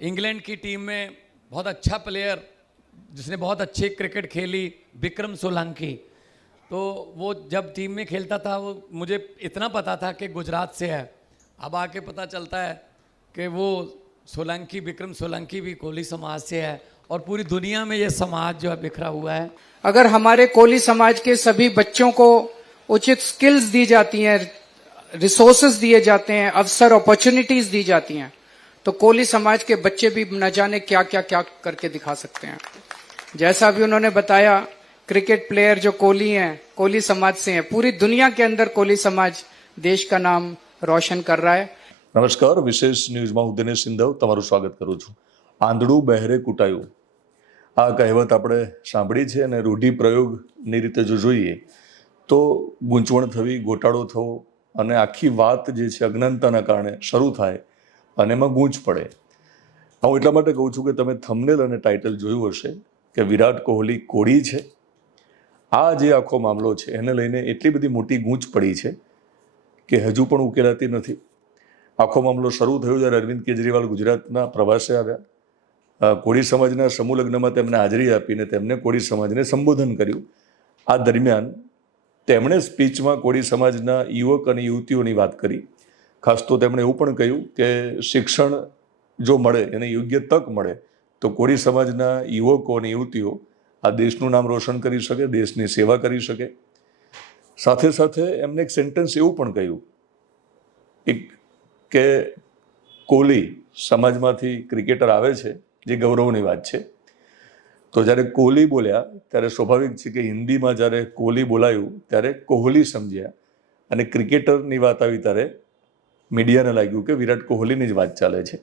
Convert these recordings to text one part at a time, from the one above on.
England की team में बहुत अच्छा प्लेयर जिसने बहुत अच्छी क्रिकेट खेली, विक्रम सोलंकी, तो वो जब टीम में खेलता था वो मुझे इतना पता था कि गुजरात से है। अब आके पता चलता है कि वो सोलंकी, विक्रम सोलंकी भी कोहली समाज से है और पूरी दुनिया में ये समाज जो है बिखरा हुआ है। अगर हमारे कोहली समाज के सभी बच्चों को उचित स्किल्स दी जाती हैं, रिसोर्सेज दिए जाते हैं, अवसर अपॉर्चुनिटीज दी जाती हैं, तो कोहली समाज के बच्चे भी न जाने क्या क्या क्या करके दिखा सकते हैं। जैसा भी उन्होंने बताया, क्रिकेट प्लेयर जो कोहली हैं, कोहली समाज से हैं, पूरी दुनिया के अंदर कोहली समाज देश का नाम रोशन कर रहा है। નમસ્કાર, વિશેષ ન્યૂઝમાં હું દિનેશ સિંધવ તમારું સ્વાગત કરું છું. આંધળું બહેરે કૂટાયું, આ કહેવત આપણે સાંભળી છે અને રૂઢિપ્રયોગની રીતે જો જોઈએ તો ગૂંચવણ થવી, ગોટાળો થવો અને આખી વાત જે છે અજ્ઞાનતાના કારણે શરૂ થાય અને એમાં ગૂંચ પડે. હું એટલા માટે કહું છું કે તમે થંબનેલ અને ટાઇટલ જોયું હશે કે વિરાટ કોહલી કોળી છે. આ જે આખો મામલો છે એને લઈને એટલી બધી મોટી ગૂંચ પડી છે કે હજુ પણ ઉકેલાતી નથી. આખો મામલો શરૂ થયો જ્યારે અરવિંદ કેજરીવાલ ગુજરાતના પ્રવાસે આવ્યા. કોળી સમાજના સમૂહ લગ્નમાં તેમણે હાજરી આપીને તેમને કોળી સમાજને સંબોધન કર્યું. આ દરમિયાન તેમણે સ્પીચમાં કોળી સમાજના યુવક અને યુવતીઓની વાત કરી. ખાસ તો તેમણે એવું પણ કહ્યું કે શિક્ષણ જો મળે, એને યોગ્ય તક મળે તો કોળી સમાજના યુવકો અને યુવતીઓ આ દેશનું નામ રોશન કરી શકે, દેશની સેવા કરી શકે. સાથે સાથે એમને એક સેન્ટેન્સ એવું પણ કહ્યું કે કોહલી સમાજમાંથી ક્રિકેટર આવે છે, જે ગૌરવની વાત છે. તો જ્યારે કોહલી બોલ્યા ત્યારે સ્વાભાવિક છે કે હિન્દીમાં જ્યારે કોહલી બોલાયું ત્યારે કોહલી સમજ્યા અને ક્રિકેટરની વાત આવી ત્યારે મીડિયાને લાગ્યું કે વિરાટ કોહલીની જ વાત ચાલે છે.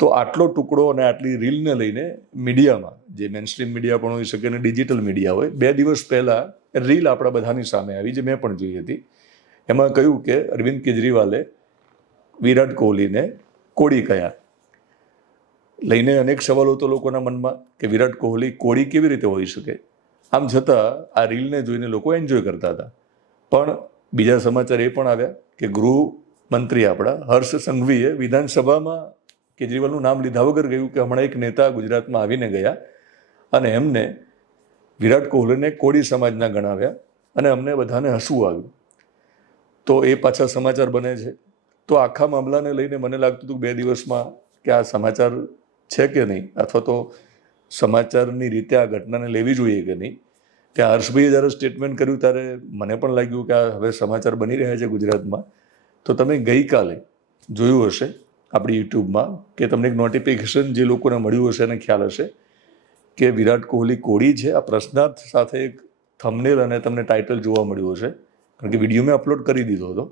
તો આટલો ટુકડો અને આટલી રીલને લઈને મીડિયામાં, જે મેનસ્ટ્રીમ મીડિયા પણ હોઈ શકે અને ડિજિટલ મીડિયા હોય, 2 દિવસ પહેલાં રીલ આપણા બધાની સામે આવી, જે મેં પણ જોઈ હતી. એમાં કહ્યું કે અરવિંદ કેજરીવાલે વિરાટ કોહલીને કોળી કહ્યા. લઈને અનેક સવાલો તો લોકોના મનમાં કે વિરાટ કોહલી કોળી કેવી રીતે હોઈ શકે. આમ છતાં આ રીલને જોઈને લોકો એન્જોય કરતા હતા. પણ બીજા સમાચાર એ પણ આવ્યા કે ગૃહમંત્રી આપણા હર્ષ સંઘવીએ વિધાનસભામાં કેજરીવાલનું નામ લીધા વગર કહ્યું કે હમણાં એક નેતા ગુજરાતમાં આવીને ગયા અને એમને વિરાટ કોહલીને કોળી સમાજના ગણાવ્યા અને અમને બધાને હસવું આવ્યું. તો એ પાછા સમાચાર બને છે. તો આખા મામલાને લઈને મને લાગતું હતું 2 દિવસમાં કે આ સમાચાર છે કે નહીં, અથવા તો સમાચારની રીતે આ ઘટનાને લેવી જોઈએ કે નહીં. ત્યાં હર્ષભાઈએ જ્યારે સ્ટેટમેન્ટ કર્યું ત્યારે મને પણ લાગ્યું કે આ હવે સમાચાર બની રહ્યા છે ગુજરાતમાં. તો તમે ગઈકાલે જોયું હશે આપણી યુટ્યુબમાં કે તમને એક નોટિફિકેશન જે લોકોને મળ્યું હશે એને ખ્યાલ હશે કે વિરાટ કોહલી કોળી છે. આ પ્રશ્નાર્થ સાથે એક થંબનેલ અને તમને ટાઇટલ જોવા મળ્યું હશે, કારણ કે વિડીયો મેં અપલોડ કરી દીધો હતો.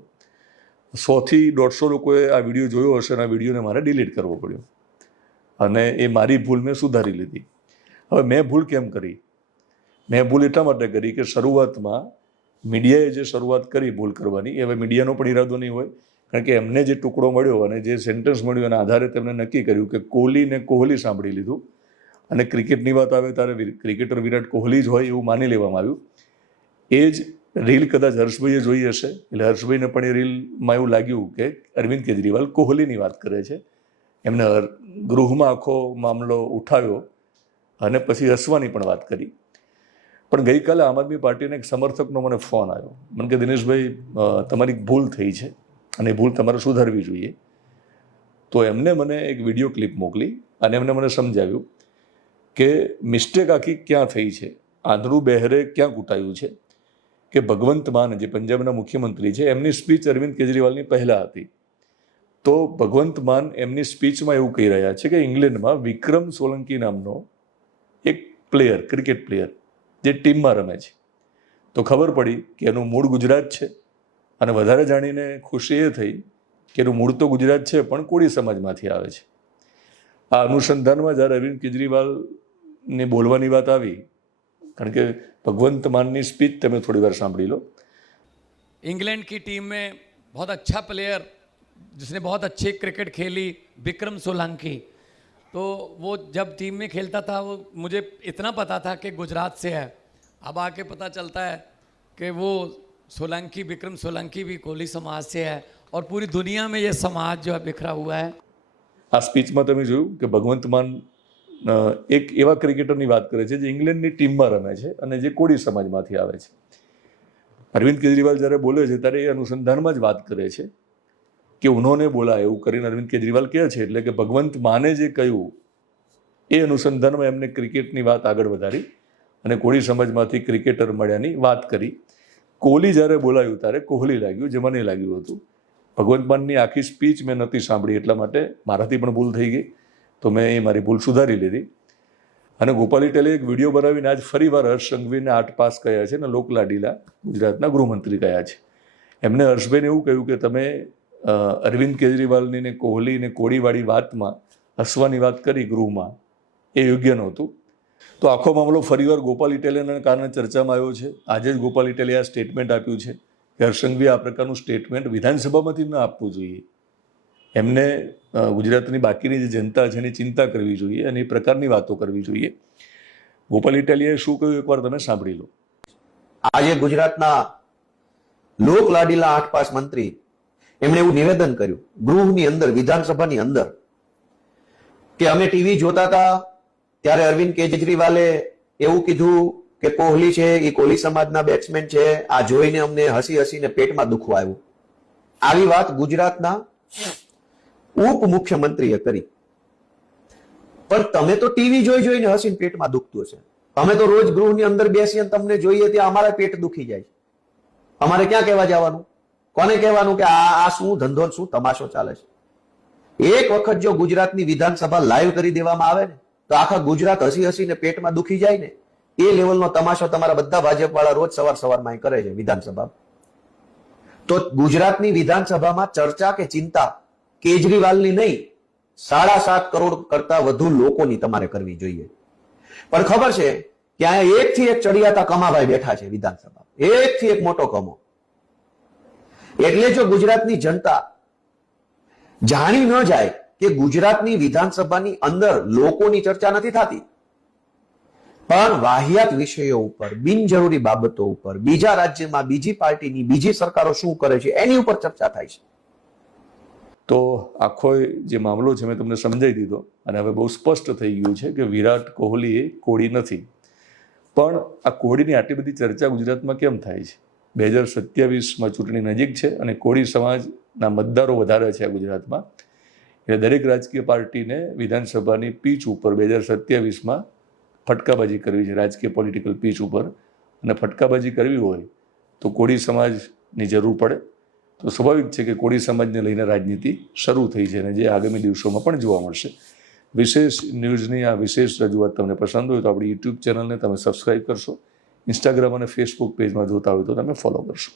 100 થી 150 લોકોએ આ વિડીયો જોયો હશે અને આ વિડીયોને મારે ડિલીટ કરવો પડ્યો અને એ મારી ભૂલ મેં સુધારી લીધી. હવે મેં ભૂલ કેમ કરી? મેં ભૂલ એટલા માટે કરી કે શરૂઆતમાં મીડિયાએ જે શરૂઆત કરી ભૂલ કરવાની, એ હવે મીડિયાનો પણ ઈરાદો નહીં હોય, કારણ કે એમને જે ટુકડો મળ્યો અને જે સેન્ટેન્સ મળ્યું એના આધારે તેમણે નક્કી કર્યું કે કોહલીને કોહલી સાંભળી લીધું અને ક્રિકેટની વાત આવે ત્યારે ક્રિકેટર વિરાટ કોહલી જ હોય એવું માની લેવામાં આવ્યું. એ જ રીલ કદાચ હર્ષભાઈએ જોઈ હશે, એટલે હર્ષભાઈને પણ એ રીલમાં એવું લાગ્યું કે અરવિંદ કેજરીવાલ કોહલીની વાત કરે છે. એમને ગૃહમાં આખો મામલો ઉઠાવ્યો અને પછી હસવાની પણ વાત કરી. પણ ગઈકાલે આમ આદમી પાર્ટીના એક સમર્થકનો મને ફોન આવ્યો. મને કે દિનેશભાઈ, તમારી ભૂલ થઈ છે અને એ ભૂલ તમારે સુધારવી જોઈએ. તો એમને મને એક વિડીયો ક્લિપ મોકલી અને એમને મને સમજાવ્યું કે મિસ્ટેક આખી ક્યાં થઈ છે, આંધળું બહેરે ક્યાં કૂટાયું છે. કે ભગવંત માન, જે પંજાબના મુખ્યમંત્રી છે, એમની સ્પીચ અરવિંદ કેજરીવાલની પહેલાં હતી. તો ભગવંત માન એમની સ્પીચમાં એવું કહી રહ્યા છે કે ઇંગ્લેન્ડમાં વિક્રમ સોલંકી નામનો એક પ્લેયર, ક્રિકેટ પ્લેયર, જે ટીમમાં રમે છે. તો ખબર પડી કે એનું મૂળ ગુજરાત છે અને વધારે જાણીને ખુશી એ થઈ કે એનું મૂળ તો ગુજરાત છે પણ કોળી સમાજમાંથી આવે છે. આ અનુસંધાનમાં જ્યારે અરવિંદ કેજરીવાલને બોલવાની વાત આવી, કારણ કે भगवंत मान की स्पीच તમે थोड़ी बार सांभी लो. इंग्लैंड की टीम में बहुत अच्छा प्लेयर जिसने बहुत अच्छी क्रिकेट खेली, विक्रम सोलंकी, तो वो जब टीम में खेलता था वो मुझे इतना पता था कि गुजरात से है. अब आके पता चलता है कि वो सोलंकी, विक्रम सोलंकी भी कोहली समाज से है और पूरी दुनिया में ये समाज जो है बिखरा हुआ है. આ સ્પીચમાં તમે જોયું કે ભગવંત માન એક એવા ક્રિકેટરની વાત કરે છે જે ઇંગ્લેન્ડની ટીમમાં રમે છે અને જે કોળી સમાજમાંથી આવે છે. અરવિંદ કેજરીવાલ જ્યારે બોલે છે ત્યારે એ અનુસંધાનમાં જ વાત કરે છે કે ઉન્હોને બોલા, એવું કરીને અરવિંદ કેજરીવાલ કહે છે. એટલે કે ભગવંત માને જે કહ્યું એ અનુસંધાનમાં એમને ક્રિકેટની વાત આગળ વધારી અને કોળી સમાજમાંથી ક્રિકેટર મળ્યાની વાત કરી. કોહલી જ્યારે બોલાયું ત્યારે કોહલી લાગ્યું, જે મને લાગ્યું હતું. ભગવંત માનની આખી સ્પીચ મેં નહોતી સાંભળી, એટલા માટે મારાથી પણ ભૂલ થઈ ગઈ, તો મેં એ મારી ભૂલ સુધારી લીધી. અને ગોપાલ ઇટાલીએ એક વિડીયો બનાવીને આજ ફરીવાર હર્ષ સંઘવીને 8 પાસ કહ્યા છે અને લોકલાડીલા ગુજરાતના ગૃહમંત્રી કહ્યા છે. એમને હર્ષભાઈને એવું કહ્યું કે તમે અરવિંદ કેજરીવાલની ને કોહલી ને કોળીવાળી વાતમાં હસવાની વાત કરી ગૃહમાં, એ યોગ્ય નહોતું. તો આખો મામલો ફરીવાર ગોપાલ ઇટાલિયાના કારણે ચર્ચામાં આવ્યો છે. આજે જ ગોપાલ ઇટાલિયાએ સ્ટેટમેન્ટ આપ્યું છે કે હર્ષ સંઘવીએ આ પ્રકારનું સ્ટેટમેન્ટ વિધાનસભામાંથી ન આપવું જોઈએ. એમને ગુજરાતની બાકીની જે જનતા છે એની ચિંતા કરવી જોઈએ અને એ પ્રકારની વાતો કરવી જોઈએ. ગોપાલ ઇટાલિયાએ શું કહ્યું એકવાર તમે સાંભળી લો. આજે ગુજરાતના લોક લાડીલા 8 પાસ મંત્રી એમણે એવું નિવેદન કર્યું ગૃહની અંદર, વિધાનસભાની અંદર, કે અમે ટીવી જોતા હતા ત્યારે અરવિંદ કેજરીવાલે એવું કીધું કે કોહલી છે એ કોહલી સમાજના બેટ્સમેન છે, આ જોઈને અમને હસી હસીને પેટમાં દુખવા આવ્યું. આવી વાત ગુજરાતના ઉપ મુખ્યમંત્રીએ કરી. પણ તમે તો ટીવી જોઈને હસીને પેટમાં દુખતું હશે. અમે તો રોજ ગૃહની અંદર બેસીને તમને જોઈએ ત્યાં અમારા પેટ દુખી જાય. અમારે ક્યાં કહેવા જવાનું? કોને કહેવાનું કે આ શું ધંધો, શું તમાશો ચાલે છે? એક વખત જો ગુજરાતની વિધાનસભા લાઈવ કરી દેવામાં આવે ને તો આખા ગુજરાત હસી હસીને પેટમાં દુખી જાય ને, એ લેવલનો તમાશો તમારા બધા ભાજપ વાળા રોજ સવારમાં કરે છે વિધાનસભામાં. તો ગુજરાતની વિધાનસભામાં ચર્ચા કે ચિંતા કેજરીવાલની નહીં, 7.5 કરોડ કરતા વધુ લોકોની તમારે કરવી જોઈએ. પણ ખબર છે કે અહીંયા એકથી એક ચડિયાતા કમાભાઈ બેઠા છે વિધાનસભા, એકથી એક મોટો કમો. એટલે જો ગુજરાતની જનતા જાણી ન જાય કે ગુજરાતની વિધાનસભાની અંદર લોકોની ચર્ચા નથી થતી, પણ વાહિયાત વિષયો ઉપર, બિનજરૂરી બાબતો ઉપર, બીજા રાજ્યમાં બીજી પાર્ટીની બીજી સરકારો શું કરે છે એની ઉપર ચર્ચા થાય છે. તો આખો જે મામલો છે મેં તમને સમજાવી દીધો અને હવે બહુ સ્પષ્ટ થઈ ગયું છે કે વિરાટ કોહલી એ કોળી નથી. પણ આ કોળીની આટલી બધી ચર્ચા ગુજરાતમાં કેમ થાય છે? 2027માં ચૂંટણી નજીક છે અને કોળી સમાજના મતદારો વધારે છે આ ગુજરાતમાં. એટલે દરેક રાજકીય પાર્ટીને વિધાનસભાની પીચ ઉપર 2027માં ફટકાબાજી કરવી છે, રાજકીય પોલિટિકલ પીચ ઉપર. અને ફટકાબાજી કરવી હોય તો કોળી સમાજની જરૂર પડે. તો સ્વાભાવિક છે કે કોળી સમાજને લઈને રાજનીતિ શરૂ થઈ છે અને જે આગામી દિવસોમાં પણ જોવા મળશે. વિશેષ ન્યૂઝની આ વિશેષ રજૂઆત તમને પસંદ હોય તો આપણી યુટ્યુબ ચેનલને તમે સબસ્ક્રાઈબ કરશો, ઇન્સ્ટાગ્રામ અને ફેસબુક પેજમાં જોતા હોય તો તમે ફોલો કરશો.